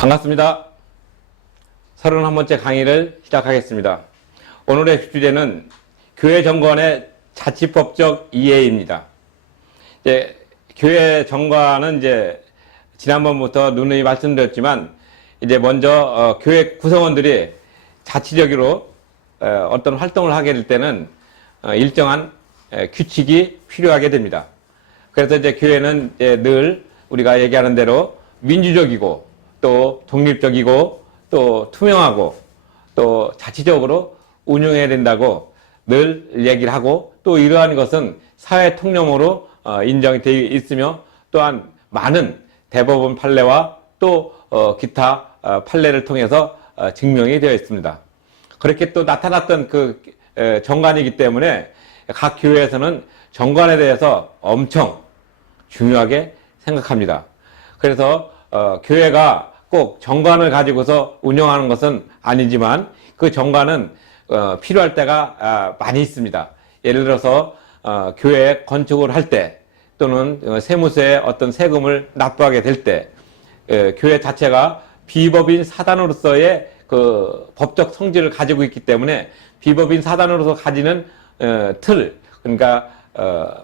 반갑습니다. 31번째 강의를 시작하겠습니다. 오늘의 주제는 교회 정관의 자치법적 이해입니다. 교회 정관은 지난번부터 누누이 말씀드렸지만 먼저 교회 구성원들이 자치적으로 어떤 활동을 하게 될 때는 일정한 규칙이 필요하게 됩니다. 그래서 교회는 늘 우리가 얘기하는 대로 민주적이고 또 독립적이고 또 투명하고 또 자치적으로 운영해야 된다고 늘 얘기를 하고, 또 이러한 것은 사회 통념으로 인정이 되어 있으며, 또한 많은 대법원 판례와 또 기타 판례를 통해서 증명이 되어 있습니다. 그렇게 또 나타났던 그 정관이기 때문에 각 교회에서는 정관에 대해서 엄청 중요하게 생각합니다. 그래서 교회가 꼭 정관을 가지고서 운영하는 것은 아니지만 그 정관은 필요할 때가 많이 있습니다. 예를 들어서 교회 건축을 할 때, 또는 세무서에 어떤 세금을 납부하게 될 때, 교회 자체가 비법인 사단으로서의 그 법적 성질을 가지고 있기 때문에 비법인 사단으로서 가지는 틀, 그러니까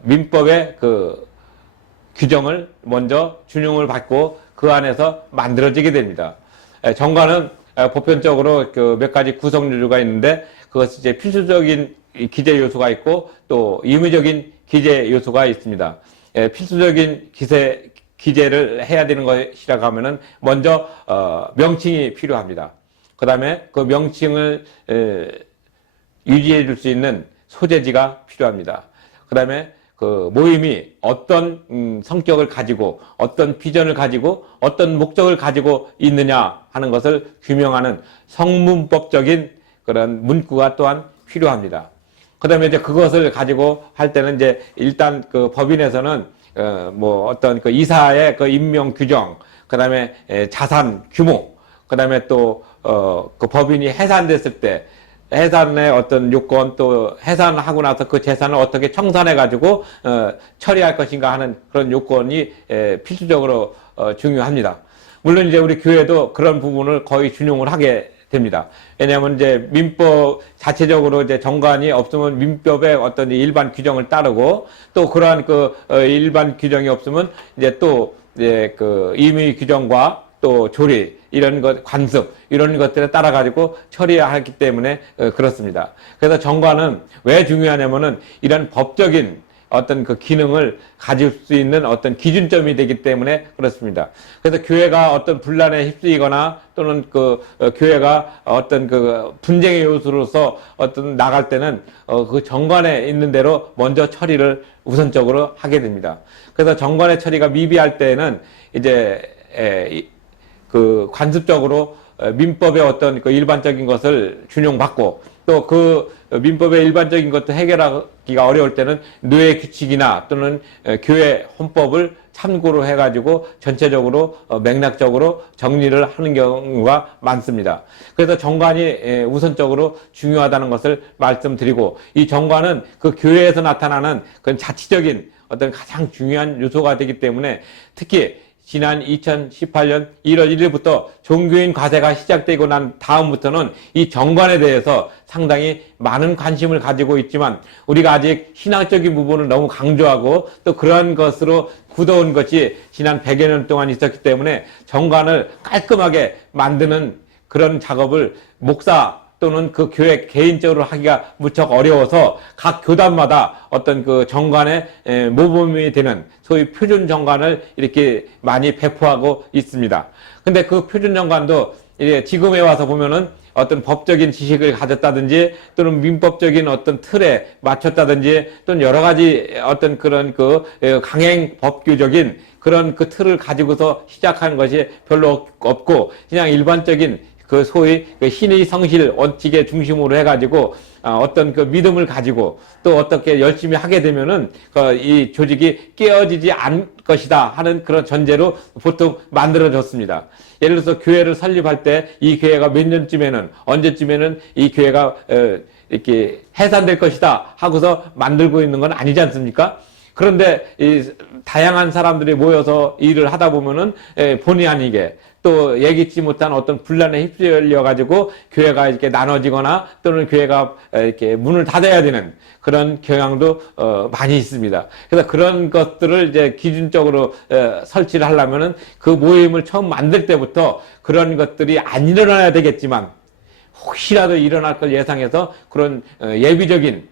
민법의 그 규정을 먼저 준용을 받고 그 안에서 만들어지게 됩니다. 정관은 보편적으로 그 몇 가지 구성 요소가 있는데, 그것이 필수적인 기재 요소가 있고 또 임의적인 기재 요소가 있습니다. 필수적인 기재를 해야 되는 것이라고 하면은 먼저 명칭이 필요합니다. 그 다음에 그 명칭을 유지해 줄 수 있는 소재지가 필요합니다. 그 다음에 그 모임이 어떤 성격을 가지고 어떤 비전을 가지고 어떤 목적을 가지고 있느냐 하는 것을 규명하는 성문법적인 그런 문구가 또한 필요합니다. 그 다음에 그것을 가지고 할 때는 일단 그 법인에서는 뭐 어떤 그 이사의 그 임명 규정, 그 다음에 자산 규모, 그 다음에 또 그 법인이 해산됐을 때 해산의 어떤 요건, 또 해산하고 나서 그 재산을 어떻게 청산해 가지고 처리할 것인가 하는 그런 요건이 필수적으로 중요합니다. 물론 우리 교회도 그런 부분을 거의 준용을 하게 됩니다. 왜냐하면 민법 자체적으로 정관이 없으면 민법의 어떤 일반 규정을 따르고, 또 그러한 그 일반 규정이 없으면 또 그 임의 규정과 또 조리, 이런 것, 관습, 이런 것들에 따라 가지고 처리하기 때문에 그렇습니다. 그래서 정관은 왜 중요하냐면은 이런 법적인 어떤 그 기능을 가질 수 있는 어떤 기준점이 되기 때문에 그렇습니다. 그래서 교회가 어떤 분란에 휩쓰이거나 또는 그 교회가 어떤 그 분쟁의 요소로서 어떤 나갈 때는 그 정관에 있는 대로 먼저 처리를 우선적으로 하게 됩니다. 그래서 정관의 처리가 미비할 때에는 그 관습적으로 민법의 어떤 그 일반적인 것을 준용받고, 또 그 민법의 일반적인 것도 해결하기가 어려울 때는 뇌 규칙이나 또는 교회 헌법을 참고로 해가지고 전체적으로 맥락적으로 정리를 하는 경우가 많습니다. 그래서 정관이 우선적으로 중요하다는 것을 말씀드리고, 이 정관은 그 교회에서 나타나는 그런 자치적인 어떤 가장 중요한 요소가 되기 때문에, 특히 지난 2018년 1월 1일부터 종교인 과세가 시작되고 난 다음부터는 이 정관에 대해서 상당히 많은 관심을 가지고 있지만, 우리가 아직 신앙적인 부분을 너무 강조하고 또 그러한 것으로 굳어온 것이 지난 100여 년 동안 있었기 때문에 정관을 깔끔하게 만드는 그런 작업을 목사 또는 그 교회 개인적으로 하기가 무척 어려워서 각 교단마다 어떤 그 정관의 모범이 되는 소위 표준 정관을 이렇게 많이 배포하고 있습니다. 근데 그 표준 정관도 지금에 와서 보면은 어떤 법적인 지식을 가졌다든지 또는 민법적인 어떤 틀에 맞췄다든지 또는 여러 가지 어떤 그런 그 강행 법규적인 그런 그 틀을 가지고서 시작하는 것이 별로 없고, 그냥 일반적인 그 소위 그 신의 성실 원칙에 중심으로 해가지고 어떤 그 믿음을 가지고 또 어떻게 열심히 하게 되면은 이 조직이 깨어지지 않을 것이다 하는 그런 전제로 보통 만들어졌습니다. 예를 들어서 교회를 설립할 때 이 교회가 몇 년쯤에는, 언제쯤에는 이 교회가 이렇게 해산될 것이다 하고서 만들고 있는 건 아니지 않습니까? 그런데 이 다양한 사람들이 모여서 일을 하다 보면은 본의 아니게 또 예기치 못한 어떤 분란에 휩쓸려 가지고 교회가 이렇게 나눠지거나 또는 교회가 이렇게 문을 닫아야 되는 그런 경향도 많이 있습니다. 그래서 그런 것들을 이제 기준적으로 설치를 하려면은 그 모임을 처음 만들 때부터 그런 것들이 안 일어나야 되겠지만 혹시라도 일어날 걸 예상해서 그런 예비적인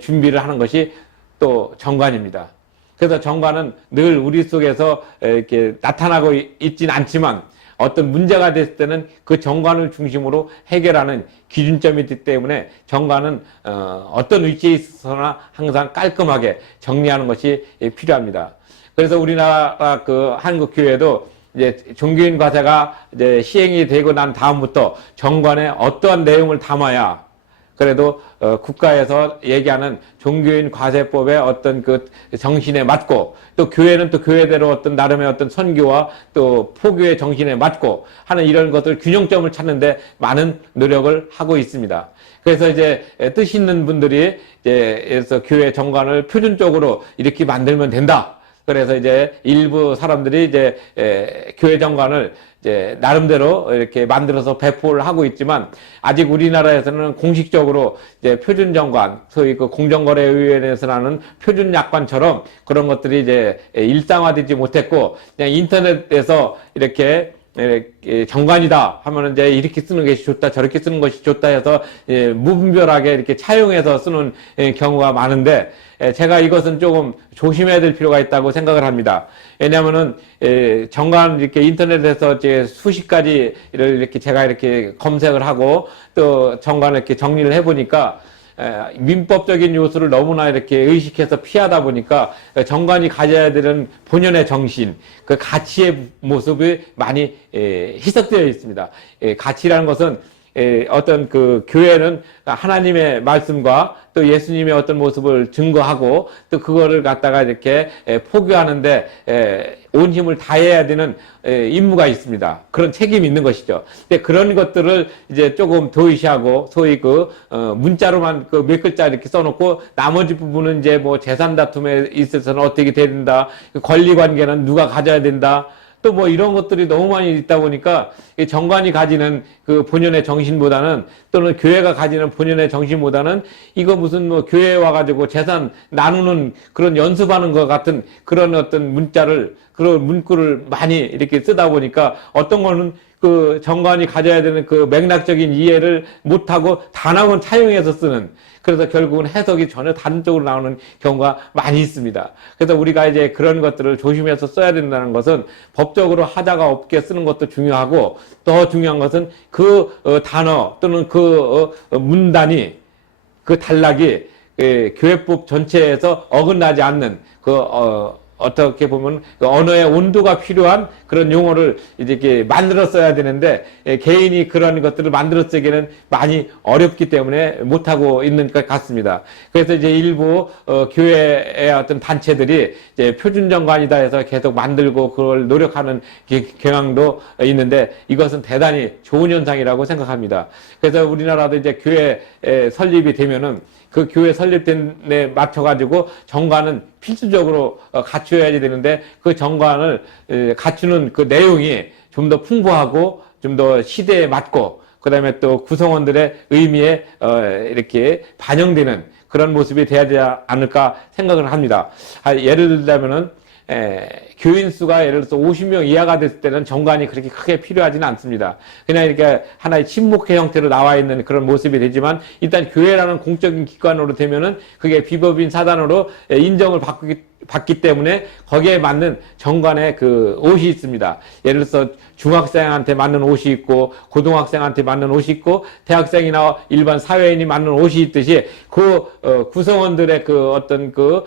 준비를 하는 것이 또 정관입니다. 그래서 정관은 늘 우리 속에서 이렇게 나타나고 있진 않지만 어떤 문제가 됐을 때는 그 정관을 중심으로 해결하는 기준점이 있기 때문에 정관은 어떤 위치에 있어서나 항상 깔끔하게 정리하는 것이 필요합니다. 그래서 우리나라 그 한국 교회도 이제 종교인 과세가 이제 시행이 되고 난 다음부터 정관에 어떠한 내용을 담아야 그래도 국가에서 얘기하는 종교인 과세법의 어떤 그 정신에 맞고 또 교회는 또 교회대로 어떤 나름의 어떤 선교와 또 포교의 정신에 맞고 하는 이런 것들 균형점을 찾는데 많은 노력을 하고 있습니다. 그래서 이제 뜻 있는 분들이 그래서 교회 정관을 표준적으로 이렇게 만들면 된다. 그래서 이제 일부 사람들이 이제 교회 정관을 이제 나름대로 이렇게 만들어서 배포를 하고 있지만 아직 우리나라에서는 공식적으로 이제 표준 정관, 소위 그 공정거래위원회에서 하는 표준 약관처럼 그런 것들이 이제 일상화되지 못했고 그냥 인터넷에서 이렇게 정관이다 하면은 이제 이렇게 쓰는 것이 좋다 저렇게 쓰는 것이 좋다 해서 무분별하게 이렇게 차용해서 쓰는 경우가 많은데 제가 이것은 조금 조심해야 될 필요가 있다고 생각을 합니다. 왜냐하면은 정관 이렇게 인터넷에서 이제 수십 가지를 이렇게 제가 이렇게 검색을 하고 또 정관을 이렇게 정리를 해보니까 민법적인 요소를 너무나 이렇게 의식해서 피하다 보니까 정관이 가져야 되는 본연의 정신, 그 가치의 모습이 많이 희석되어 있습니다. 가치라는 것은 어떤 그 교회는 하나님의 말씀과 또 예수님의 어떤 모습을 증거하고 또 그거를 갖다가 이렇게 포교하는데 온 힘을 다해야 되는 임무가 있습니다. 그런 책임이 있는 것이죠. 근데 그런 것들을 이제 조금 도외시하고 소위 그 문자로만 그 몇 글자 이렇게 써놓고 나머지 부분은 이제 뭐 재산 다툼에 있어서는 어떻게 된다, 권리 관계는 누가 가져야 된다. 또 뭐 이런 것들이 너무 많이 있다 보니까 정관이 가지는 그 본연의 정신보다는 또는 교회가 가지는 본연의 정신보다는 이거 무슨 뭐 교회에 와가지고 재산 나누는 그런 연습하는 것 같은 그런 어떤 문자를 그런 문구를 많이 이렇게 쓰다 보니까 어떤 거는 그 정관이 가져야 되는 그 맥락적인 이해를 못하고 단어만 차용해서 쓰는 그래서 결국은 해석이 전혀 다른 쪽으로 나오는 경우가 많이 있습니다. 그래서 우리가 이제 그런 것들을 조심해서 써야 된다는 것은 법적으로 하자가 없게 쓰는 것도 중요하고 더 중요한 것은 그 단어 또는 그 문단이 그 단락이 교회법 전체에서 어긋나지 않는 어떻게 보면 언어의 온도가 필요한 그런 용어를 이렇게 만들어 써야 되는데 개인이 그런 것들을 만들어 쓰기는 많이 어렵기 때문에 못하고 있는 것 같습니다. 그래서 이제 일부 교회의 어떤 단체들이 이제 표준정관이다 해서 계속 만들고 그걸 노력하는 경향도 있는데 이것은 대단히 좋은 현상이라고 생각합니다. 그래서 우리나라도 이제 교회 설립이 되면은 그 교회 설립된 데 맞춰가지고 정관은 필수적으로 갖추어야지 되는데 그 정관을 갖추는 그 내용이 좀 더 풍부하고 좀 더 시대에 맞고 그 다음에 또 구성원들의 의미에 이렇게 반영되는 그런 모습이 돼야 되지 않을까 생각을 합니다. 예를 들자면은 교인 수가 예를 들어서 50명 이하가 됐을 때는 정관이 그렇게 크게 필요하지는 않습니다. 그냥 이렇게 하나의 친목회 형태로 나와 있는 그런 모습이 되지만 일단 교회라는 공적인 기관으로 되면은 그게 비법인 사단으로 인정을 받기 때문에 거기에 맞는 정관의 그 옷이 있습니다. 예를 들어서 중학생한테 맞는 옷이 있고 고등학생한테 맞는 옷이 있고 대학생이나 일반 사회인이 맞는 옷이 있듯이 그 구성원들의 그 어떤 그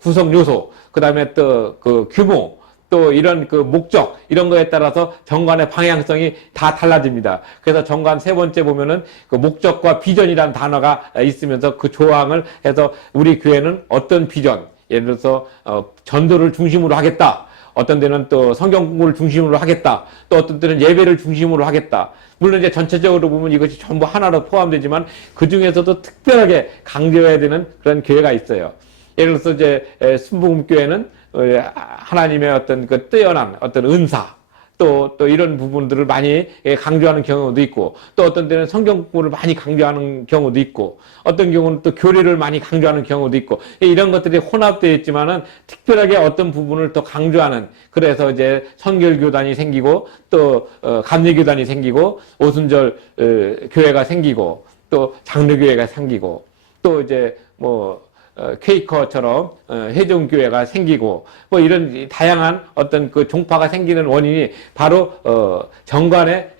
구성 요소 그 다음에 또 그 규모 또 이런 그 목적 이런 거에 따라서 정관의 방향성이 다 달라집니다. 그래서 정관 세 번째 보면은 그 목적과 비전이라는 단어가 있으면서 그 조항을 해서 우리 교회는 어떤 비전 예를 들어서 전도를 중심으로 하겠다. 어떤 데는 또 성경 공부를 중심으로 하겠다. 또 어떤 때는 예배를 중심으로 하겠다. 물론 이제 전체적으로 보면 이것이 전부 하나로 포함되지만 그 중에서도 특별하게 강조해야 되는 그런 교회가 있어요. 예를 들어서 이제 순복음교회는 하나님의 어떤 그 뛰어난 어떤 은사, 또 이런 부분들을 많이 강조하는 경우도 있고, 또 어떤 때는 성경 공부를 많이 강조하는 경우도 있고, 어떤 경우는 또 교리를 많이 강조하는 경우도 있고, 이런 것들이 혼합되어 있지만은 특별하게 어떤 부분을 또 강조하는, 그래서 이제 선결교단이 생기고, 또 감리교단이 생기고, 오순절 교회가 생기고, 또 장로교회가 생기고, 또 이제 퀘이커처럼 회종교회가 생기고 뭐 이런 다양한 어떤 그 종파가 생기는 원인이 바로 정관의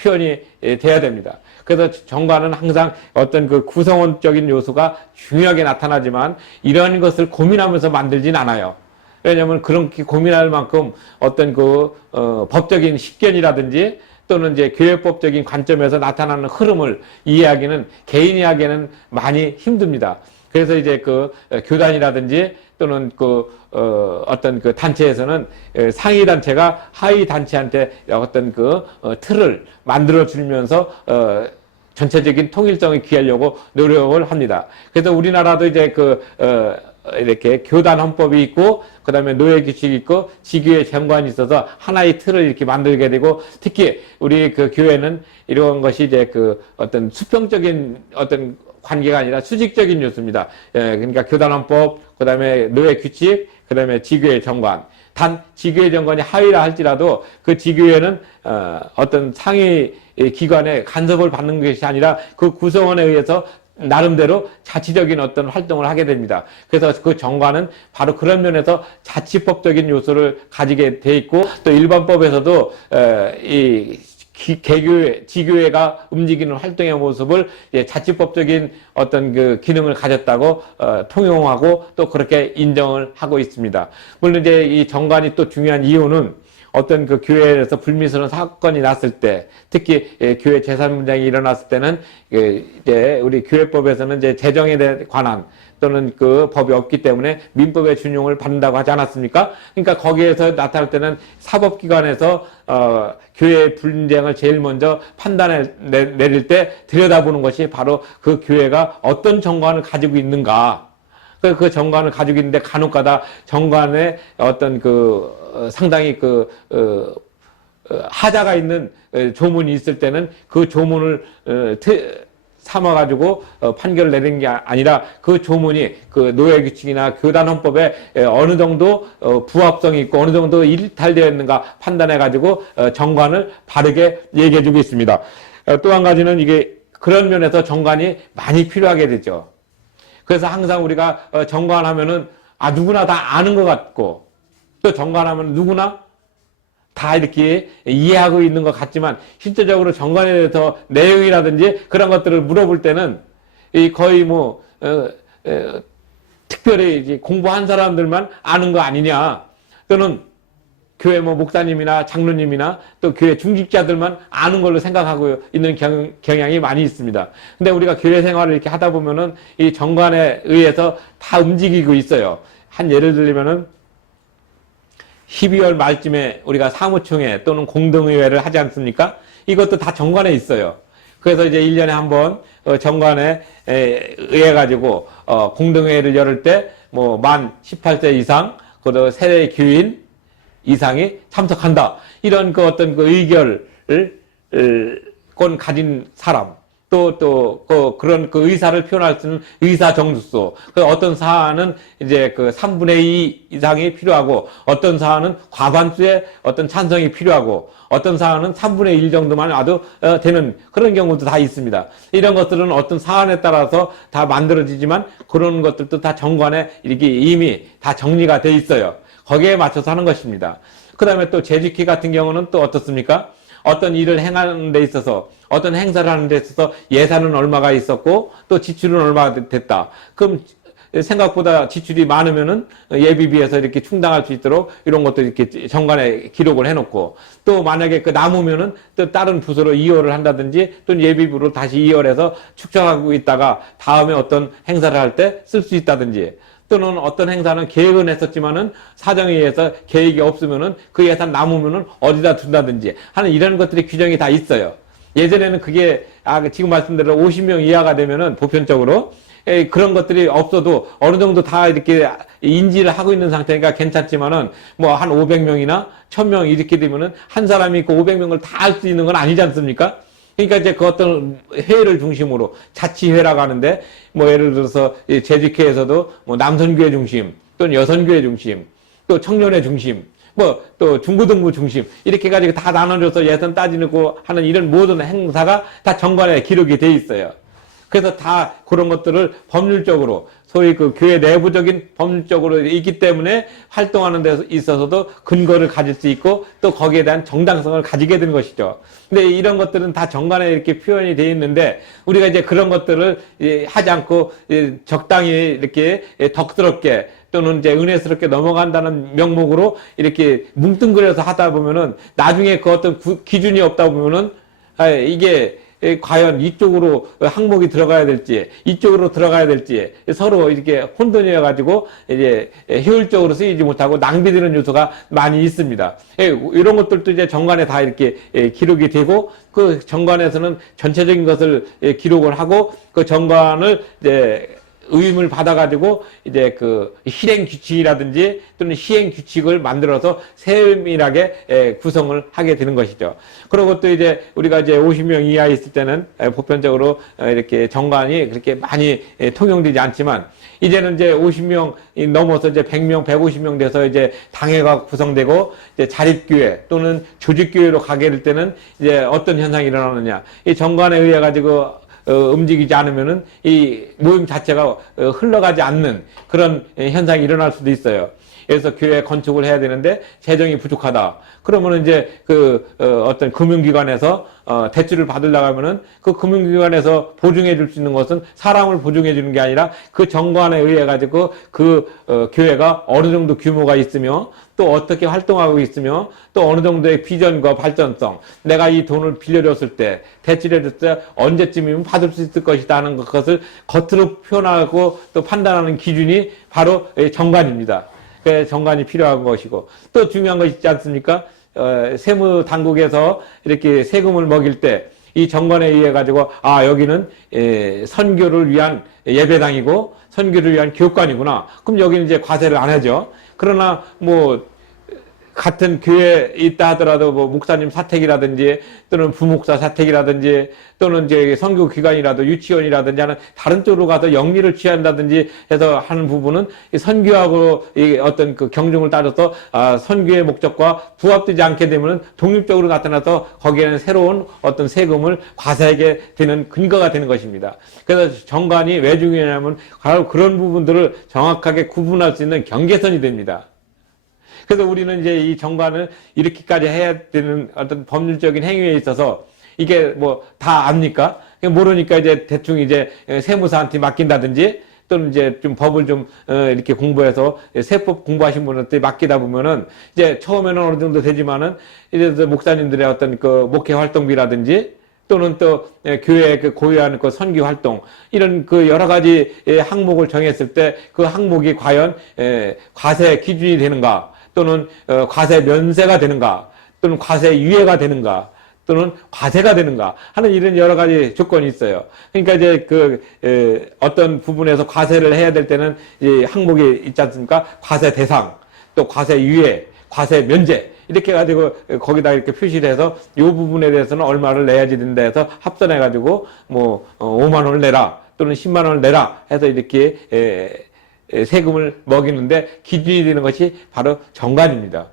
표현이 돼야 됩니다. 그래서 정관은 항상 어떤 그 구성원적인 요소가 중요하게 나타나지만 이러한 것을 고민하면서 만들진 않아요. 왜냐하면 그렇게 고민할 만큼 어떤 그 법적인 식견이라든지 또는 이제 교회법적인 관점에서 나타나는 흐름을 이해하기는, 개인이 하기에는 많이 힘듭니다. 그래서 이제 그 교단이라든지 또는 어떤 그 단체에서는 상위 단체가 하위 단체한테 어떤 그 틀을 만들어 주면서 전체적인 통일성을 기하려고 노력을 합니다. 그래서 우리나라도 이제 이렇게 교단 헌법이 있고, 그 다음에 노예 규칙이 있고, 지교회 정관이 있어서 하나의 틀을 이렇게 만들게 되고, 특히 우리 그 교회는 이런 것이 이제 어떤 수평적인 어떤 관계가 아니라 수직적인 요소입니다. 그러니까 교단헌법, 그 다음에 노예 규칙, 그 다음에 지교회 정관. 단 지교회 정관이 하위라 할지라도 그 지교회는 어떤 상위 기관의 간섭을 받는 것이 아니라 그 구성원에 의해서 나름대로 자치적인 어떤 활동을 하게 됩니다. 그래서 그 정관은 바로 그런 면에서 자치법적인 요소를 가지게 돼 있고, 또 일반법에서도 이 개교회, 지교회가 움직이는 활동의 모습을 자치법적인 어떤 그 기능을 가졌다고 통용하고 또 그렇게 인정을 하고 있습니다. 물론 이제 이 정관이 또 중요한 이유는 어떤 그 교회에서 불미스러운 사건이 났을 때, 특히 교회 재산 분쟁이 일어났을 때는 이제 우리 교회법에서는 이제 재정에 관한 또는 그 법이 없기 때문에 민법의 준용을 받는다고 하지 않았습니까? 그러니까 거기에서 나타날 때는 사법기관에서 교회 분쟁을 제일 먼저 판단을 내릴 때 들여다보는 것이 바로 그 교회가 어떤 정관을 가지고 있는가. 그 정관을 가지고 있는데 간혹가다 정관에 어떤 상당히 하자가 있는 조문이 있을 때는 그 조문을 삼아가지고 판결을 내리는 게 아니라 그 조문이 그 노예규칙이나 교단헌법에 어느 정도 부합성이 있고 어느 정도 일탈되어 있는가 판단해가지고 정관을 바르게 얘기해주고 있습니다. 또 한 가지는 이게 그런 면에서 정관이 많이 필요하게 되죠. 그래서 항상 우리가 정관하면은 누구나 다 아는 것 같고, 또 정관하면 누구나 다 이렇게 이해하고 있는 것 같지만 실제적으로 정관에 대해서 내용이라든지 그런 것들을 물어볼 때는 거의 특별히 공부한 사람들만 아는 거 아니냐, 또는 교회 목사님이나 장로님이나 또 교회 중직자들만 아는 걸로 생각하고 있는 경향이 많이 있습니다. 근데 우리가 교회 생활을 이렇게 하다 보면은 이 정관에 의해서 다 움직이고 있어요. 한 예를 들면은 12월 말쯤에 우리가 사무총회 또는 공동의회를 하지 않습니까? 이것도 다 정관에 있어요. 그래서 이제 1년에 한 번 정관에 의해 가지고 공동회의를 열을 때 만 18세 이상, 그리고 세대 교인 이상이 참석한다. 이런 어떤 의결을 가진 사람, 그런 의사를 표현할 수 있는 의사 정수소. 어떤 사안은 이제 3분의 2 이상이 필요하고, 어떤 사안은 과반수의 어떤 찬성이 필요하고, 어떤 사안은 3분의 1 정도만 와도 되는 그런 경우도 다 있습니다. 이런 것들은 어떤 사안에 따라서 다 만들어지지만 그런 것들도 다 정관에 이렇게 이미 다 정리가 돼 있어요. 거기에 맞춰서 하는 것입니다. 그 다음에 또 재직기 같은 경우는 또 어떻습니까? 어떤 일을 행하는 데 있어서, 어떤 행사를 하는 데 있어서 예산은 얼마가 있었고 또 지출은 얼마가 됐다. 그럼 생각보다 지출이 많으면은 예비비에서 이렇게 충당할 수 있도록 이런 것도 이렇게 정관에 기록을 해놓고, 또 만약에 남으면은 또 다른 부서로 이월을 한다든지 또는 예비비로 다시 이월해서 축적하고 있다가 다음에 어떤 행사를 할 때 쓸 수 있다든지, 또는 어떤 행사는 계획은 했었지만은 사정에 의해서 계획이 없으면은 그 예산 남으면은 어디다 둔다든지 하는 이런 것들이 규정이 다 있어요. 예전에는 그게 지금 말씀대로 50명 이하가 되면은 보편적으로 그런 것들이 없어도 어느 정도 다 이렇게 인지를 하고 있는 상태니까 괜찮지만은 뭐 한 500명이나 1000명 이렇게 되면은 한 사람이 그 500명을 다 할 수 있는 건 아니지 않습니까? 그러니까 이제 그 어떤 회를 중심으로 자치회라고 하는데 뭐 예를 들어서 재직회에서도 뭐 남선교회 중심 또는 여선교회 중심 또 청년회 중심 뭐 또 중고등부 중심 이렇게 가지고 다 나눠줘서 예산 따지고 하는 이런 모든 행사가 다 정관에 기록이 돼 있어요. 그래서 다 그런 것들을 법률적으로 소위 그 교회 내부적인 법률적으로 있기 때문에 활동하는 데 있어서도 근거를 가질 수 있고 또 거기에 대한 정당성을 가지게 되는 것이죠. 근데 이런 것들은 다 정관에 이렇게 표현이 되어 있는데 우리가 이제 그런 것들을 하지 않고 적당히 이렇게 덕스럽게 또는 이제 은혜스럽게 넘어간다는 명목으로 이렇게 뭉뚱그려서 하다 보면은 나중에 그 어떤 기준이 없다 보면은 이게 과연 이쪽으로 항목이 들어가야 될지 이쪽으로 들어가야 될지 서로 이렇게 혼돈이어 가지고 이제 효율적으로 쓰이지 못하고 낭비되는 요소가 많이 있습니다. 이런 것들도 이제 정관에 다 이렇게 기록이 되고 그 정관에서는 전체적인 것을 기록을 하고 그 정관을 이제 의임을 받아가지고 이제 그 실행 규칙이라든지 또는 시행 규칙을 만들어서 세밀하게 구성을 하게 되는 것이죠. 그리고 또 이제 우리가 이제 50명 이하 있을 때는 보편적으로 이렇게 정관이 그렇게 많이 통용되지 않지만 이제는 이제 50명 넘어서 이제 100명, 150명 돼서 이제 당회가 구성되고 이제 자립교회 또는 조직교회로 가게 될 때는 이제 어떤 현상이 일어나느냐. 이 정관에 의해 가지고 움직이지 않으면은 이 모임 자체가 흘러가지 않는 그런 현상이 일어날 수도 있어요. 그래서 교회 건축을 해야 되는데 재정이 부족하다. 그러면은 이제 어떤 금융기관에서 대출을 받으려고 하면은 그 금융기관에서 보증해 줄 수 있는 것은 사람을 보증해 주는 게 아니라 그 정관에 의해 가지고 교회가 어느 정도 규모가 있으며 또 어떻게 활동하고 있으며 또 어느 정도의 비전과 발전성 내가 이 돈을 빌려줬을 때 대출해 줬을 때 언제쯤이면 받을 수 있을 것이다 하는 것을 겉으로 표현하고 또 판단하는 기준이 바로 정관입니다. 정관이 필요한 것이고 또 중요한 것이 있지 않습니까? 세무 당국에서 이렇게 세금을 먹일 때 이 정관에 의해 가지고 여기는 선교를 위한 예배당이고 선교를 위한 교육관이구나. 그럼 여기는 이제 과세를 안 하죠. 그러나 뭐 같은 교회에 있다 하더라도 뭐 목사님 사택이라든지 또는 부목사 사택이라든지 또는 이제 선교기관이라도 유치원이라든지 하는 다른 쪽으로 가서 영리를 취한다든지 해서 하는 부분은 선교하고 이 어떤 그 경중을 따져서 선교의 목적과 부합되지 않게 되면 독립적으로 나타나서 거기에는 새로운 어떤 세금을 과세하게 되는 근거가 되는 것입니다. 그래서 정관이 왜 중요하냐면 바로 그런 부분들을 정확하게 구분할 수 있는 경계선이 됩니다. 그래서 우리는 이제 이 정관을 이렇게까지 해야 되는 어떤 법률적인 행위에 있어서 이게 뭐 다 압니까? 모르니까 이제 대충 이제 세무사한테 맡긴다든지 또는 이제 좀 법을 좀 이렇게 공부해서 세법 공부하신 분한테 맡기다 보면은 이제 처음에는 어느 정도 되지만은 이제 목사님들의 어떤 그 목회 활동비라든지 또는 또 교회에 그 고유한 그 선교 활동 이런 그 여러 가지 항목을 정했을 때 그 항목이 과연 과세 기준이 되는가? 또는 과세 면세가 되는가 또는 과세 유예가 되는가 또는 과세가 되는가 하는 이런 여러 가지 조건이 있어요. 그러니까 이제 어떤 부분에서 과세를 해야 될 때는 이 항목이 있지 않습니까? 과세 대상 또 과세 유예 과세 면제 이렇게 가지고 거기다 이렇게 표시를 해서 이 부분에 대해서는 얼마를 내야지 된다 해서 합산해 가지고 뭐 5만 원을 내라 또는 10만 원을 내라 해서 이렇게 세금을 먹이는데 기준이 되는 것이 바로 정관입니다.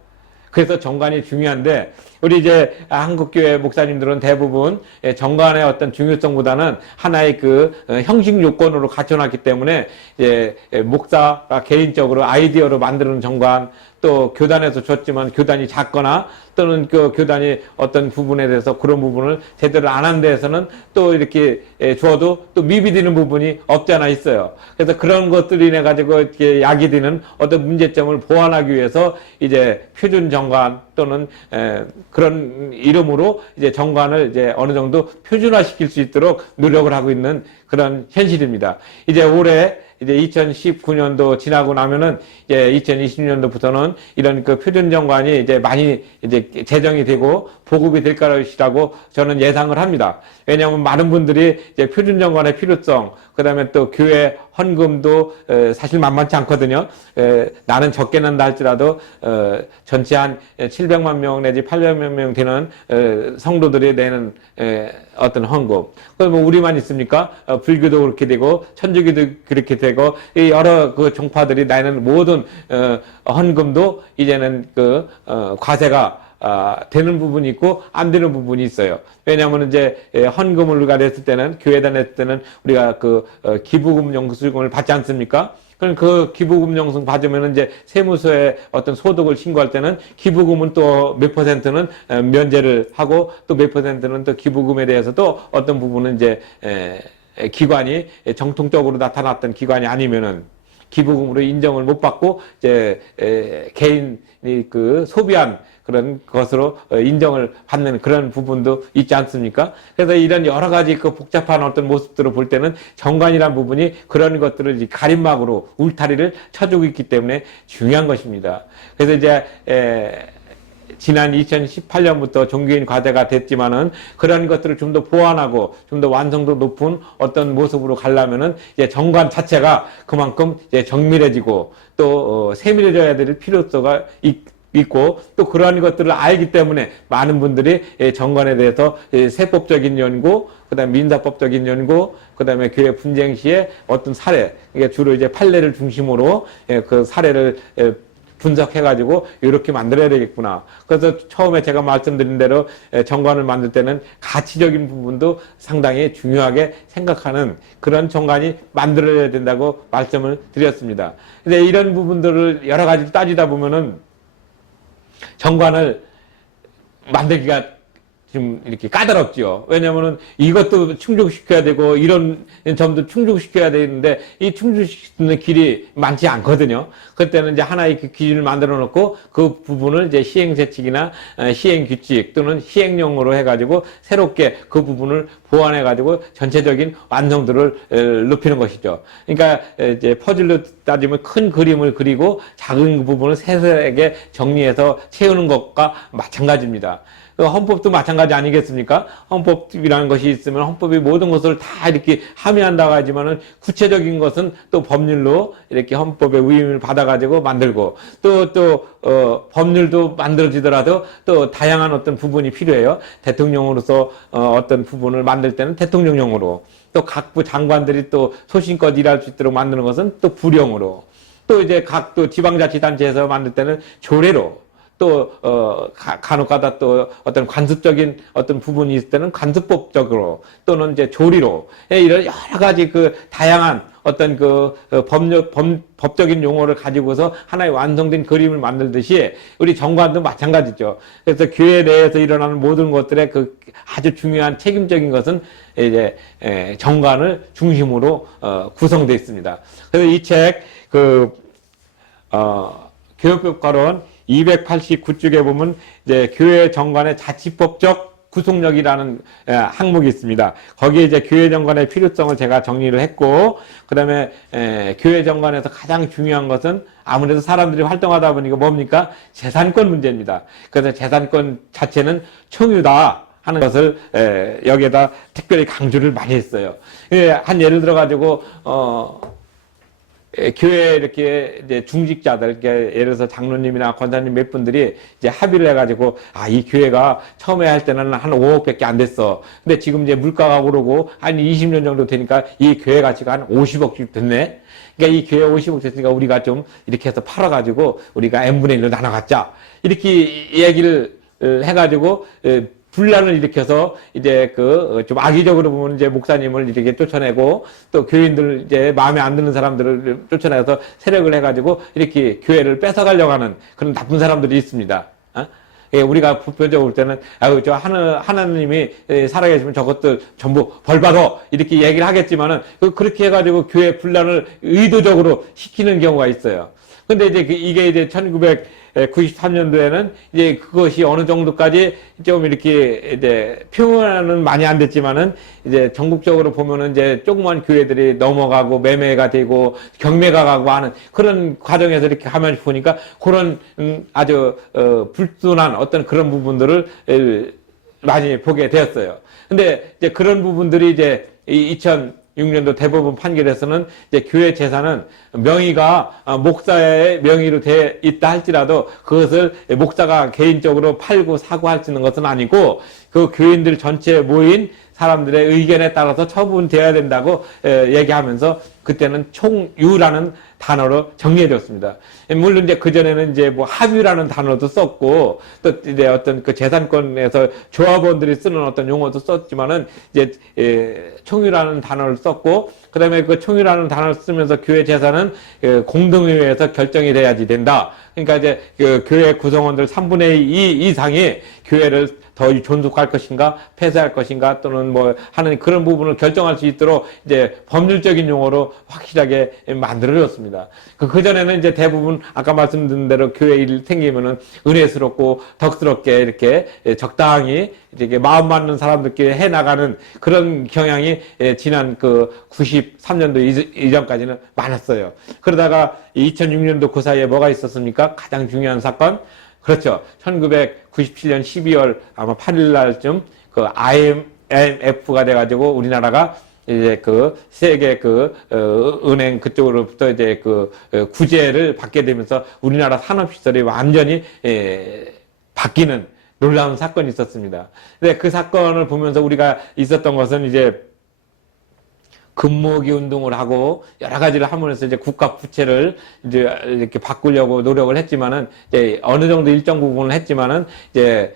그래서 정관이 중요한데 우리 이제 한국교회 목사님들은 대부분 정관의 어떤 중요성보다는 하나의 그 형식 요건으로 갖춰놨기 때문에 이제 목사가 개인적으로 아이디어로 만드는 정관 또 교단에서 줬지만 교단이 작거나 또는 그 교단이 어떤 부분에 대해서 그런 부분을 제대로 안 한 데에서는 또 이렇게 줘도 또 미비되는 부분이 없지 않아 있어요. 그래서 그런 것들이 인해 가지고 이렇게 야기되는 어떤 문제점을 보완하기 위해서 이제 표준 정관 또는 그런 이름으로 이제 정관을 이제 어느 정도 표준화시킬 수 있도록 노력을 하고 있는 그런 현실입니다. 이제 올해 이제 2019년도 지나고 나면은 이제 2020년도부터는 이런 그 표준정관이 이제 많이 이제 제정이 되고 보급이 될 것이라고 저는 예상을 합니다. 왜냐하면 많은 분들이 이제 표준정관의 필요성, 그 다음에 또 교회 헌금도 사실 만만치 않거든요. 나는 적게 낸다 할지라도 전체 한 700만 명 내지 800만 명 되는 성도들이 내는 어떤 헌금. 그럼 뭐 우리만 있습니까? 불교도 그렇게 되고 천주교도 그렇게 되고 이 여러 그 종파들이 내는 모든 헌금도 이제는 그 과세가 되는 부분이 있고 안 되는 부분이 있어요. 왜냐하면 이제 헌금을 우리가 냈을 때는 교회에다 냈을 때는 우리가 그 기부금 영수증을 받지 않습니까? 그럼 그 기부금 영수증 받으면 이제 세무서에 어떤 소득을 신고할 때는 기부금은 또 몇 퍼센트는 면제를 하고 또 몇 퍼센트는 또 기부금에 대해서 또 어떤 부분은 이제 기관이 정통적으로 나타났던 기관이 아니면은 기부금으로 인정을 못 받고 이제 개인이 그 소비한 그런 것으로 인정을 받는 그런 부분도 있지 않습니까? 그래서 이런 여러 가지 그 복잡한 어떤 모습들을 볼 때는 정관이라는 부분이 그런 것들을 가림막으로 울타리를 쳐주고 있기 때문에 중요한 것입니다. 그래서 이제 지난 2018년부터 종교인 과제가 됐지만은 그런 것들을 좀 더 보완하고 좀 더 완성도 높은 어떤 모습으로 가려면은 이제 정관 자체가 그만큼 이제 정밀해지고 또 세밀해져야 될 필요성가 있고 또 그러한 것들을 알기 때문에 많은 분들이 정관에 대해서 세법적인 연구, 그다음에 민사법적인 연구, 그다음에 교회 분쟁 시에 어떤 사례, 이게 주로 이제 판례를 중심으로 그 사례를 분석해가지고 이렇게 만들어야 되겠구나. 그래서 처음에 제가 말씀드린 대로 정관을 만들 때는 가치적인 부분도 상당히 중요하게 생각하는 그런 정관이 만들어야 된다고 말씀을 드렸습니다. 근데 이런 부분들을 여러 가지 따지다 보면은 정관을 만들기가 좀 이렇게 까다롭죠. 왜냐면은 이것도 충족시켜야 되고 이런 점도 충족시켜야 되는데 이 충족시키는 길이 많지 않거든요. 그때는 이제 하나의 그 기준을 만들어 놓고 그 부분을 이제 시행세칙이나 시행규칙 또는 시행령으로 해가지고 새롭게 그 부분을 보완해가지고 전체적인 완성도를 높이는 것이죠. 그러니까 이제 퍼즐로 따지면 큰 그림을 그리고 작은 부분을 세세하게 정리해서 채우는 것과 마찬가지입니다. 헌법도 마찬가지 아니겠습니까? 헌법이라는 것이 있으면 헌법이 모든 것을 다 이렇게 함의한다고 하지만은 구체적인 것은 또 법률로 이렇게 헌법의 위임을 받아가지고 만들고 법률도 만들어지더라도 또 다양한 어떤 부분이 필요해요. 대통령으로서 어떤 부분을 만들 때는 대통령령으로 또 각부 장관들이 또 소신껏 일할 수 있도록 만드는 것은 또 부령으로 또 이제 각 또 지방자치단체에서 만들 때는 조례로 또 간혹가다 또 어떤 관습적인 어떤 부분이 있을 때는 관습법적으로 또는 이제 조리로 이런 여러 가지 그 다양한 어떤 그 법적인 용어를 가지고서 하나의 완성된 그림을 만들듯이 우리 정관도 마찬가지죠. 그래서 교회 내에서 일어나는 모든 것들의 그 아주 중요한 책임적인 것은 이제 정관을 중심으로 구성되어 있습니다. 그래서 이 책 교육법과론 289쪽에 보면 이제 교회 정관의 자치법적 구속력이라는 항목이 있습니다. 거기에 이제 교회 정관의 필요성을 제가 정리를 했고, 그 다음에 교회 정관에서 가장 중요한 것은 아무래도 사람들이 활동하다 보니까 뭡니까? 재산권 문제입니다. 그래서 재산권 자체는 총유다 하는 것을 여기에다 특별히 강조를 많이 했어요. 한 예를 들어 가지고 교회 이렇게 이제 중직자들, 이렇게 예를 들어서 장로님이나 권사님 몇 분들이 이제 합의를 해가지고, 이 교회가 처음에 할 때는 한 5억밖에 안 됐어. 근데 지금 이제 물가가 오르고 한 20년 정도 되니까 이 교회 가치가 한 50억씩 됐네. 그러니까 이 교회 50억 됐으니까 우리가 좀 이렇게 해서 팔아가지고 우리가 n분의 1로 나눠 갖자. 이렇게 얘기를 해가지고, 분란을 일으켜서 이제 좀 악의적으로 보면 이제 목사님을 이렇게 쫓아내고 또 교인들 이제 마음에 안 드는 사람들을 쫓아내서 세력을 해가지고 이렇게 교회를 뺏어가려고 하는 그런 나쁜 사람들이 있습니다. 우리가 보편적으로 볼 때는 하나님이 살아계시면 저것들 전부 벌받아 이렇게 얘기를 하겠지만은 그렇게 해가지고 교회 분란을 의도적으로 시키는 경우가 있어요. 근데 이제 이게 이제 93년도에는 이제 그것이 어느 정도까지 좀 이렇게 이제 표현은 많이 안 됐지만은 이제 전국적으로 보면은 이제 조그만 교회들이 넘어가고 매매가 되고 경매가 가고 하는 그런 과정에서 이렇게 가만히 보니까 그런 아주 불순한 어떤 그런 부분들을 많이 보게 되었어요. 근데 이제 그런 부분들이 이제 2006년도 대법원 판결에서는 이제 교회 재산은 명의가 목사의 명의로 돼 있다 할지라도 그것을 목사가 개인적으로 팔고 사고 할 수 있는 것은 아니고 그 교인들 전체에 모인 사람들의 의견에 따라서 처분되어야 된다고 얘기하면서 그때는 총유라는 단어로 정리해줬습니다. 물론 이제 그전에는 이제 뭐 합유라는 단어도 썼고 또 이제 어떤 그 재산권에서 조합원들이 쓰는 어떤 용어도 썼지만은 이제 총유라는 단어를 썼고 그다음에 그 총유라는 단어를 쓰면서 교회 재산은 공동의회에서 결정이 돼야지 된다. 그러니까 이제 그 교회 구성원들 3분의 2 이상이 교회를 더 존속할 것인가 폐쇄할 것인가 또는 뭐 하는 그런 부분을 결정할 수 있도록 이제 법률적인 용어로 확실하게 만들어졌습니다. 그전에는 이제 대부분 아까 말씀드린 대로 교회 일 생기면은 은혜스럽고 덕스럽게 이렇게 적당히 이렇게 마음 맞는 사람들끼리 해 나가는 그런 경향이 지난 그 93년도 이전까지는 많았어요. 그러다가 2006년도 그 사이에 뭐가 있었습니까? 가장 중요한 사건. 그렇죠. 1997년 12월 아마 8일 날쯤 그 IMF가 돼가지고 우리나라가 이제 그 세계 그 은행 그쪽으로부터 이제 그 구제를 받게 되면서 우리나라 산업시설이 완전히 바뀌는 놀라운 사건이 있었습니다. 근데 그 사건을 보면서 우리가 있었던 것은 이제 금모기 운동을 하고 여러 가지를 하면서 이제 국가 부채를 이제 이렇게 바꾸려고 노력을 했지만은 이제 어느 정도 일정 부분을 했지만은 이제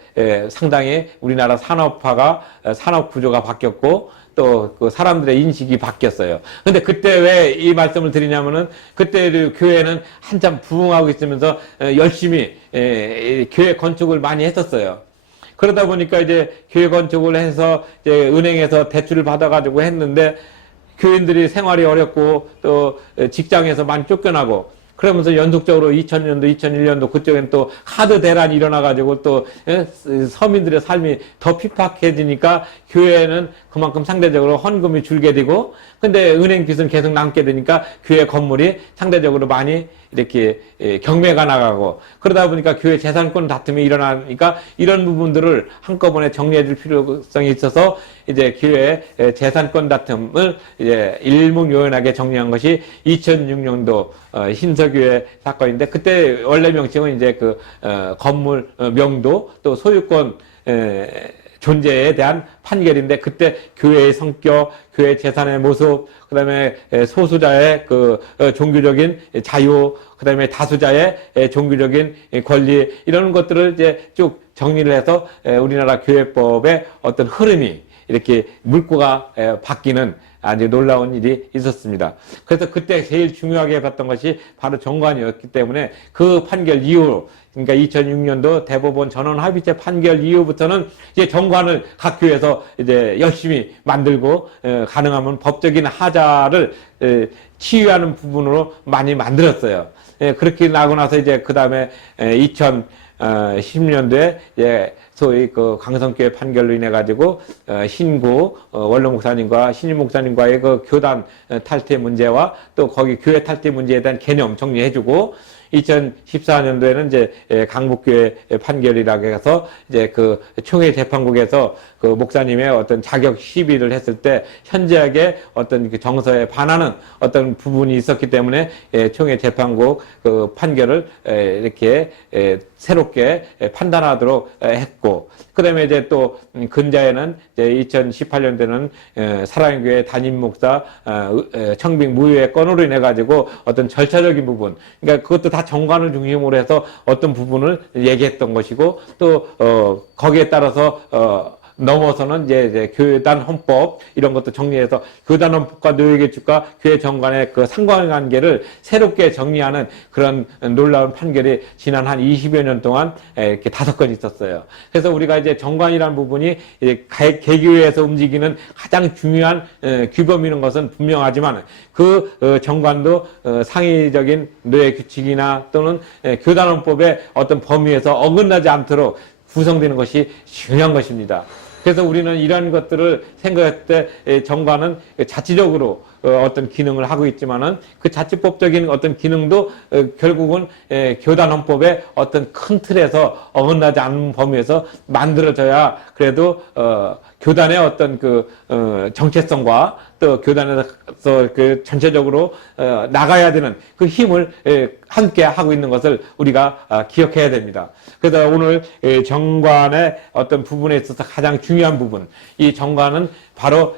상당히 우리나라 산업화가 산업 구조가 바뀌었고 또 그 사람들의 인식이 바뀌었어요. 근데 그때 왜 이 말씀을 드리냐면은 그때 교회는 한참 부흥하고 있으면서 열심히 교회 건축을 많이 했었어요. 그러다 보니까 이제 교회 건축을 해서 이제 은행에서 대출을 받아가지고 했는데 교인들이 생활이 어렵고 또 직장에서 많이 쫓겨나고 그러면서 연속적으로 2000년도, 2001년도 그쪽엔 또 카드 대란이 일어나가지고 또 서민들의 삶이 더 핍박해지니까 교회는 그만큼 상대적으로 헌금이 줄게 되고 근데 은행 빚은 계속 남게 되니까 교회 건물이 상대적으로 많이 이렇게 경매가 나가고 그러다 보니까 교회 재산권 다툼이 일어나니까 이런 부분들을 한꺼번에 정리해 줄 필요성이 있어서 이제 교회 재산권 다툼을 이제 일목요연하게 정리한 것이 2006년도 신서교회 사건인데 그때 원래 명칭은 이제 그 건물 명도 또 소유권 존재에 대한 판결인데 그때 교회의 성격, 교회 재산의 모습, 그다음에 소수자의 그 종교적인 자유, 그다음에 다수자의 종교적인 권리 이런 것들을 이제 쭉 정리를 해서 우리나라 교회법의 어떤 흐름이 이렇게 물꼬가 바뀌는 아주 놀라운 일이 있었습니다. 그래서 그때 제일 중요하게 봤던 것이 바로 정관이었기 때문에 그 판결 이후 그러니까 2006년도 대법원 전원합의체 판결 이후부터는 이제 정관을 각 교회에서 이제 열심히 만들고 가능하면 법적인 하자를 치유하는 부분으로 많이 만들었어요. 그렇게 나고 나서 이제 그 다음에 2010년도에 소위 그 강성교회 판결로 인해 가지고 신구 원로 목사님과 신임 목사님과의 그 교단 탈퇴 문제와 또 거기 교회 탈퇴 문제에 대한 개념 정리해주고 2014년도에는 이제 강북교회 판결이라고 해서 이제 그 총회 재판국에서 그 목사님의 어떤 자격 시비를 했을 때 현저하게 어떤 그 정서에 반하는 어떤 부분이 있었기 때문에 총회 재판국 그 판결을 이렇게 새롭게 판단하도록 했고 그다음에 이제 또 근자에는 이제 2018년도에는 사랑의 교회 담임 목사 청빙 무효의 건으로 인해 가지고 어떤 절차적인 부분 그러니까 그것도 다 정관을 중심으로 해서 어떤 부분을 얘기했던 것이고 또 거기에 따라서 넘어서는 이제 교단 헌법 이런 것도 정리해서 교단 헌법과 노예개축과 교회 정관의 그 상관관계를 새롭게 정리하는 그런 놀라운 판결이 지난 한 20여 년 동안 이렇게 5건 있었어요. 그래서 우리가 이제 정관이라는 부분이 이제 개교회에서 움직이는 가장 중요한 규범이는 것은 분명하지만 그 정관도 상위적인 노예 규칙이나 또는 교단 헌법의 어떤 범위에서 어긋나지 않도록 구성되는 것이 중요한 것입니다. 그래서 우리는 이러한 것들을 생각할 때 정관은 자치적으로 어떤 기능을 하고 있지만은 그 자치법적인 어떤 기능도 결국은 교단 헌법의 어떤 큰 틀에서 어긋나지 않는 범위에서 만들어져야 그래도 교단의 어떤 그 정체성과 또 교단에서 그 전체적으로 나가야 되는 그 힘을 함께 하고 있는 것을 우리가 기억해야 됩니다. 그래서 오늘 정관의 어떤 부분에 있어서 가장 중요한 부분, 이 정관은 바로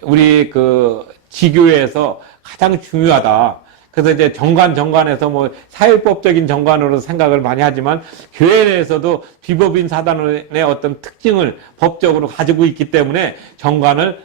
우리 그 지교회에서 가장 중요하다. 그래서 이제 정관에서 뭐 사회법적인 정관으로 생각을 많이 하지만 교회 내에서도 비법인 사단의 어떤 특징을 법적으로 가지고 있기 때문에 정관을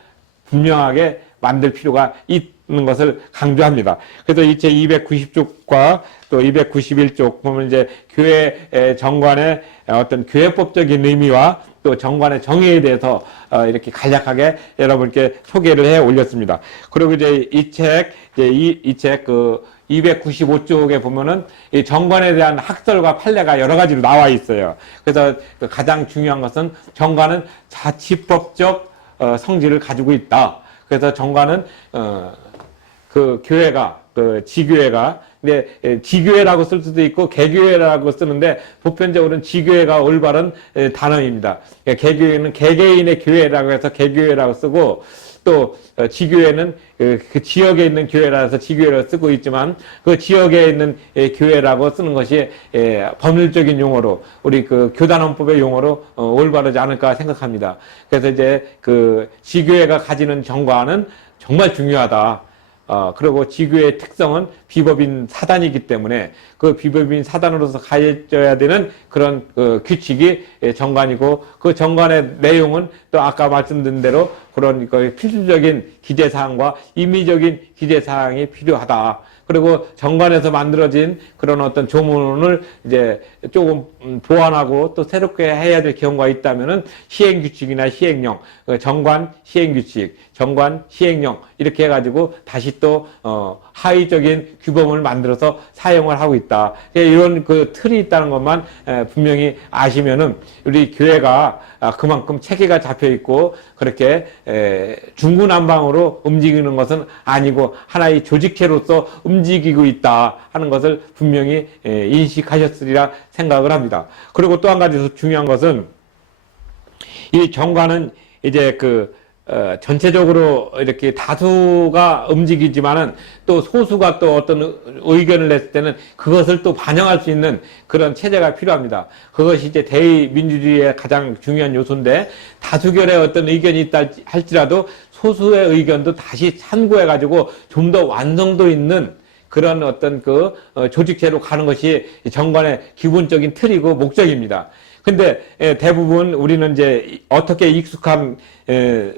분명하게 만들 필요가 있는 것을 강조합니다. 그래서 이 제 290쪽과 또 291쪽 보면 이제 교회 정관의 어떤 교회법적인 의미와 또 정관의 정의에 대해서 이렇게 간략하게 여러분께 소개를 해 올렸습니다. 그리고 이제 이 책 그 295쪽에 보면은 이 정관에 대한 학설과 판례가 여러 가지로 나와 있어요. 그래서 가장 중요한 것은 정관은 자치법적 성질을 가지고 있다. 그래서 정관은 그 교회가 그 지교회가 근데 지교회라고 쓸 수도 있고 개교회라고 쓰는데 보편적으로는 지교회가 올바른 단어입니다. 개교회는 개개인의 교회라고 해서 개교회라고 쓰고 또 지교회는 그 지역에 있는 교회라서 지교회를 쓰고 있지만 그 지역에 있는 교회라고 쓰는 것이 법률적인 용어로 우리 그 교단헌법의 용어로 올바르지 않을까 생각합니다. 그래서 이제 그 지교회가 가지는 정관은 정말 중요하다. 그리고 지교의 특성은 비법인 사단이기 때문에 그 비법인 사단으로서 가져야 되는 그런 규칙이 정관이고 그 정관의 내용은 또 아까 말씀드린 대로 그런 필수적인 기재사항과 임의적인 기재사항이 필요하다. 그리고 정관에서 만들어진 그런 어떤 조문을 이제 조금 보완하고 또 새롭게 해야 될 경우가 있다면은 시행규칙이나 시행령, 정관 시행규칙, 정관 시행령 이렇게 해가지고 다시 또 하위적인 규범을 만들어서 사용을 하고 있다. 이런 그 틀이 있다는 것만 분명히 아시면은 우리 교회가 그만큼 체계가 잡혀 있고 그렇게 중구난방으로 움직이는 것은 아니고 하나의 조직체로서 움직이고 있다 하는 것을 분명히 인식하셨으리라 생각을 합니다. 그리고 또 한 가지 더 중요한 것은 이 정관은 이제 전체적으로 이렇게 다수가 움직이지만은 또 소수가 또 어떤 의견을 냈을 때는 그것을 또 반영할 수 있는 그런 체제가 필요합니다. 그것이 이제 대의민주주의의 가장 중요한 요소인데 다수결의 어떤 의견이 있다 할지라도 소수의 의견도 다시 참고해가지고 좀 더 완성도 있는 그런 어떤 조직체로 가는 것이 정관의 기본적인 틀이고 목적입니다. 근데 대부분 우리는 이제 어떻게 익숙한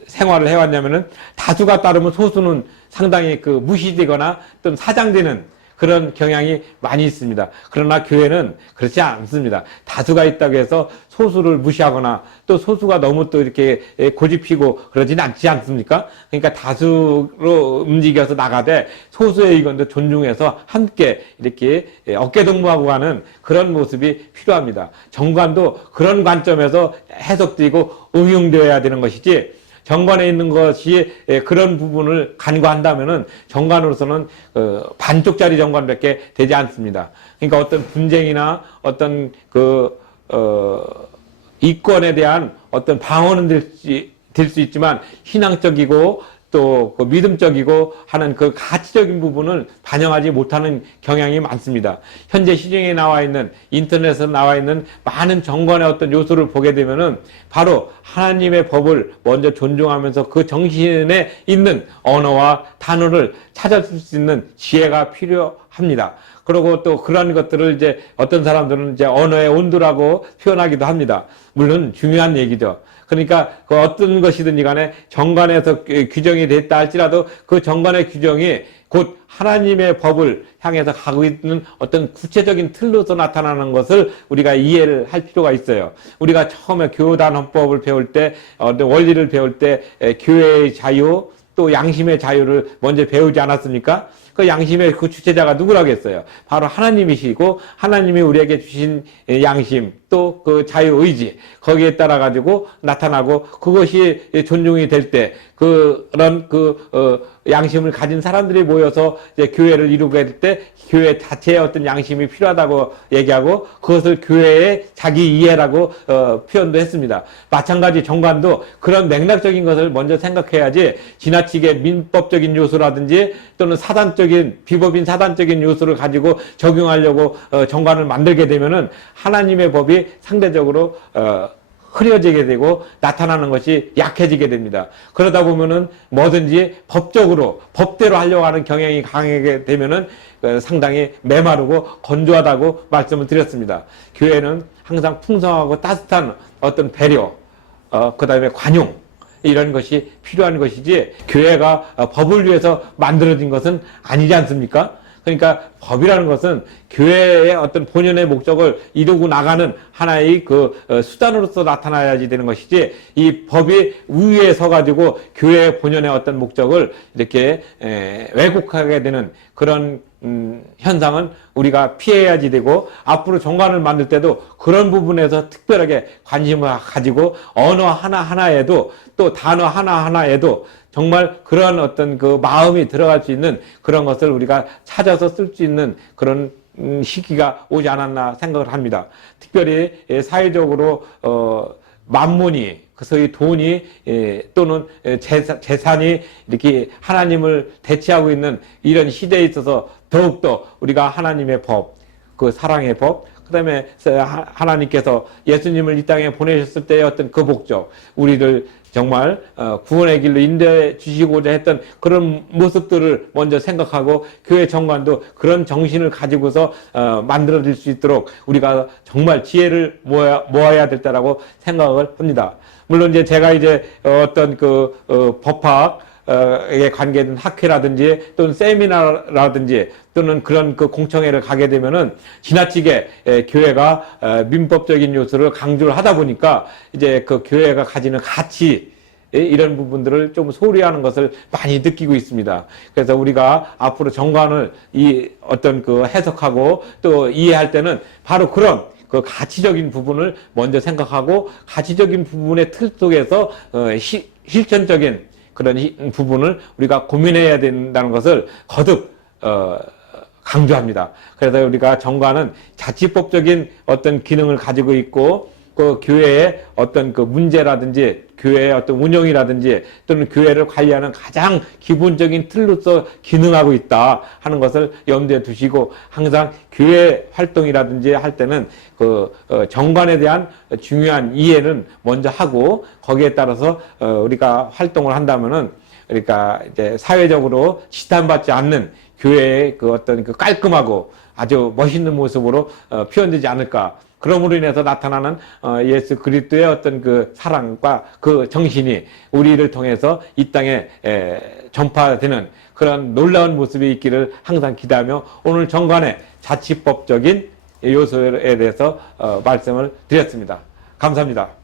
생활을 해왔냐면은 다수가 따르면 소수는 상당히 무시되거나 또는 사장되는 그런 경향이 많이 있습니다. 그러나 교회는 그렇지 않습니다. 다수가 있다고 해서 소수를 무시하거나 또 소수가 너무 또 이렇게 고집피고 그러지는 않지 않습니까? 그러니까 다수로 움직여서 나가되 소수의 의견도 존중해서 함께 이렇게 어깨동무하고 가는 그런 모습이 필요합니다. 정관도 그런 관점에서 해석되고 응용되어야 되는 것이지 정관에 있는 것이 그런 부분을 간과한다면은 정관으로서는 반쪽짜리 정관밖에 되지 않습니다. 그러니까 어떤 분쟁이나 어떤 이권에 대한 어떤 방어는 될 수 있지만 신앙적이고 또 믿음적이고 하는 그 가치적인 부분을 반영하지 못하는 경향이 많습니다. 현재 시중에 나와 있는 인터넷에 나와 있는 많은 정관의 어떤 요소를 보게 되면은 바로 하나님의 법을 먼저 존중하면서 그 정신에 있는 언어와 단어를 찾아줄 수 있는 지혜가 필요합니다. 그리고 또 그런 것들을 이제 어떤 사람들은 이제 언어의 온도라고 표현하기도 합니다. 물론 중요한 얘기죠. 그러니까 그 어떤 것이든지 간에 정관에서 규정이 됐다 할지라도 그 정관의 규정이 곧 하나님의 법을 향해서 가고 있는 어떤 구체적인 틀로서 나타나는 것을 우리가 이해를 할 필요가 있어요. 우리가 처음에 교단 헌법을 배울 때, 어떤 원리를 배울 때 교회의 자유, 또 양심의 자유를 먼저 배우지 않았습니까? 그 양심의 그 주체자가 누구라겠어요? 바로 하나님이시고 하나님이 우리에게 주신 양심 또 그 자유의지 거기에 따라 가지고 나타나고 그것이 존중이 될 때 그런 양심을 가진 사람들이 모여서 이제 교회를 이루게 될 때 교회 자체의 어떤 양심이 필요하다고 얘기하고 그것을 교회의 자기 이해라고 표현도 했습니다. 마찬가지 정관도 그런 맥락적인 것을 먼저 생각해야지 지나치게 민법적인 요소라든지 또는 사단적인 비법인 사단적인 요소를 가지고 적용하려고 정관을 만들게 되면은 하나님의 법이 상대적으로 흐려지게 되고 나타나는 것이 약해지게 됩니다. 그러다 보면은 뭐든지 법적으로 법대로 하려고 하는 경향이 강하게 되면은 상당히 메마르고 건조하다고 말씀을 드렸습니다. 교회는 항상 풍성하고 따뜻한 어떤 배려, 그 다음에 관용 이런 것이 필요한 것이지 교회가 법을 위해서 만들어진 것은 아니지 않습니까? 그러니까 법이라는 것은 교회의 어떤 본연의 목적을 이루고 나가는 하나의 그 수단으로서 나타나야지 되는 것이지 이 법이 우위에 서가지고 교회의 본연의 어떤 목적을 이렇게 왜곡하게 되는 그런 현상은 우리가 피해야지 되고 앞으로 정관을 만들 때도 그런 부분에서 특별하게 관심을 가지고 언어 하나하나에도 또 단어 하나하나에도 정말 그런 어떤 그 마음이 들어갈 수 있는 그런 것을 우리가 찾아서 쓸 수 있는 그런 시기가 오지 않았나 생각을 합니다. 특별히 사회적으로 만문이 소위 돈이 또는 재산이 이렇게 하나님을 대체하고 있는 이런 시대에 있어서 더욱더 우리가 하나님의 법, 그 사랑의 법, 그 다음에 하나님께서 예수님을 이 땅에 보내셨을 때의 어떤 그 목적, 우리를 정말 구원의 길로 인도해 주시고자 했던 그런 모습들을 먼저 생각하고 교회 정관도 그런 정신을 가지고서 만들어질 수 있도록 우리가 정말 지혜를 모아야 될 때라고 생각을 합니다. 물론 이제 제가 이제 어떤 그 법학에 관계된 학회라든지 또는 세미나라든지 또는 그런 그 공청회를 가게 되면은 지나치게 교회가 민법적인 요소를 강조를 하다 보니까 이제 그 교회가 가지는 가치 이런 부분들을 좀 소홀히하는 것을 많이 느끼고 있습니다. 그래서 우리가 앞으로 정관을 이 어떤 그 해석하고 또 이해할 때는 바로 그런 그 가치적인 부분을 먼저 생각하고 가치적인 부분의 틀 속에서 실천적인 그런 부분을 우리가 고민해야 된다는 것을 거듭 강조합니다. 그래서 우리가 정관은 자치법적인 어떤 기능을 가지고 있고 그 교회의 어떤 그 문제라든지 교회의 어떤 운영이라든지 또는 교회를 관리하는 가장 기본적인 틀로서 기능하고 있다 하는 것을 염두에 두시고 항상 교회 활동이라든지 할 때는 그 정관에 대한 중요한 이해는 먼저 하고 거기에 따라서 우리가 활동을 한다면은 그러니까 이제 사회적으로 지탄받지 않는 교회의 그 어떤 그 깔끔하고 아주 멋있는 모습으로 표현되지 않을까. 그러므로 인해서 나타나는 예수 그리스도의 어떤 그 사랑과 그 정신이 우리를 통해서 이 땅에 전파되는 그런 놀라운 모습이 있기를 항상 기대하며 오늘 정관의 자치법적인 요소에 대해서 말씀을 드렸습니다. 감사합니다.